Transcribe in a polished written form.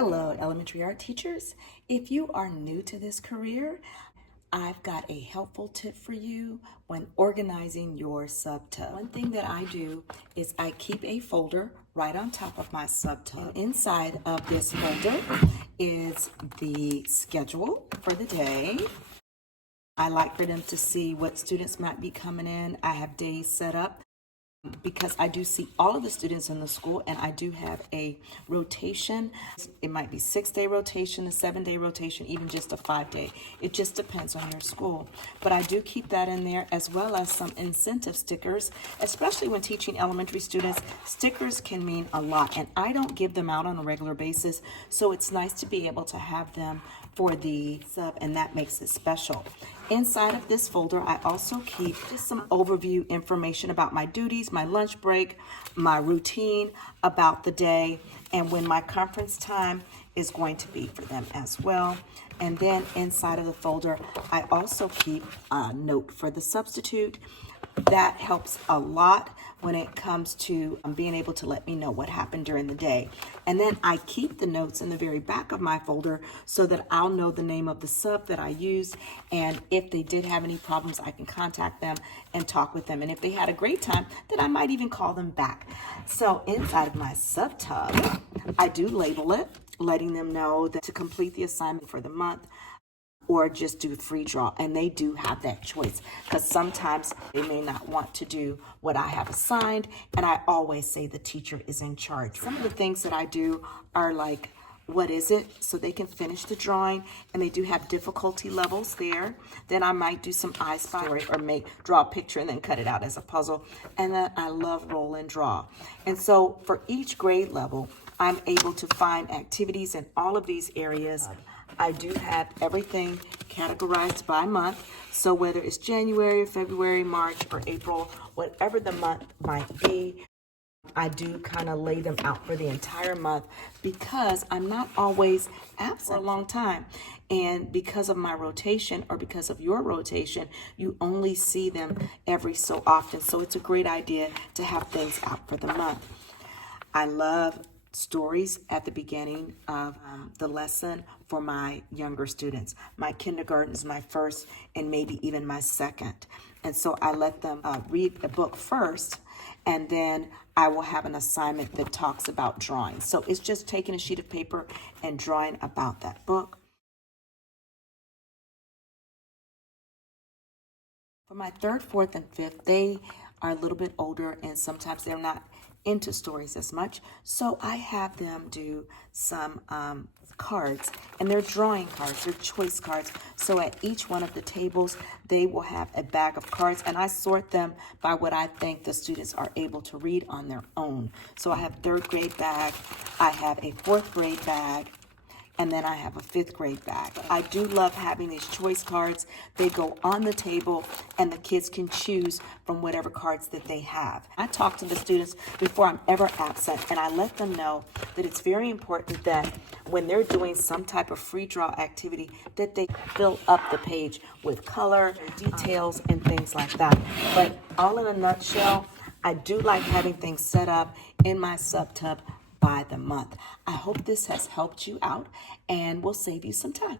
Hello, elementary art teachers. If you are new to this career, I've got a helpful tip for you when organizing your subtub. One thing that I do is I keep a folder right on top of my subtub. Inside of this folder is the schedule for the day. I like for them to see what students might be coming in. I have days set up because I do see all of the students in the school, and I do have a rotation. It might be 6-day rotation, a 7-day rotation, even just a 5-day. It just depends on your school. But I do keep that in there, as well as some incentive stickers, especially when teaching elementary students. Stickers can mean a lot, and I don't give them out on a regular basis, so it's nice to be able to have them for the sub, and that makes it special. Inside of this folder, I also keep just some overview information about my duties, my lunch break, my routine about the day, and when my conference time is going to be for them as well. And then inside of the folder, I also keep a note for the substitute. That helps a lot when it comes to being able to let me know what happened during the day. And then I keep the notes in the very back of my folder so that I'll know the name of the sub that I used, and if they did have any problems, I can contact them and talk with them. And if they had a great time, then I might even call them back. So inside of my sub tub, I do label it, letting them know that to complete the assignment for the month, or just do free draw. And they do have that choice, because sometimes they may not want to do what I have assigned, and I always say the teacher is in charge. Some of the things that I do are like, what is it? So they can finish the drawing, and they do have difficulty levels there. Then I might do some I Spy or draw a picture and then cut it out as a puzzle. And then I love roll and draw. And so for each grade level, I'm able to find activities in all of these areas. I do have everything categorized by month. So whether it's January, February, March, or April, whatever the month might be, I do kind of lay them out for the entire month, because I'm not always absent for a long time. And because of my rotation, or because of your rotation, you only see them every so often. So it's a great idea to have things out for the month. I love stories at the beginning of the lesson for my younger students. My kindergarten is my first, and maybe even my second. And so I let them read the book first, and then I will have an assignment that talks about drawing. So it's just taking a sheet of paper and drawing about that book. For my third, fourth, and fifth, they are a little bit older, and sometimes they're not into stories as much. So I have them do some cards, and they're drawing cards, they're choice cards. So at each one of the tables, they will have a bag of cards, and I sort them by what I think the students are able to read on their own. So I have third grade bag, I have a fourth grade bag, and then I have a fifth grade bag. I do love having these choice cards. They go on the table, and the kids can choose from whatever cards that they have. I talk to the students before I'm ever absent, and I let them know that it's very important that when they're doing some type of free draw activity, that they fill up the page with color, details, and things like that. But all in a nutshell, I do like having things set up in my sub tub by the month. I hope this has helped you out and will save you some time.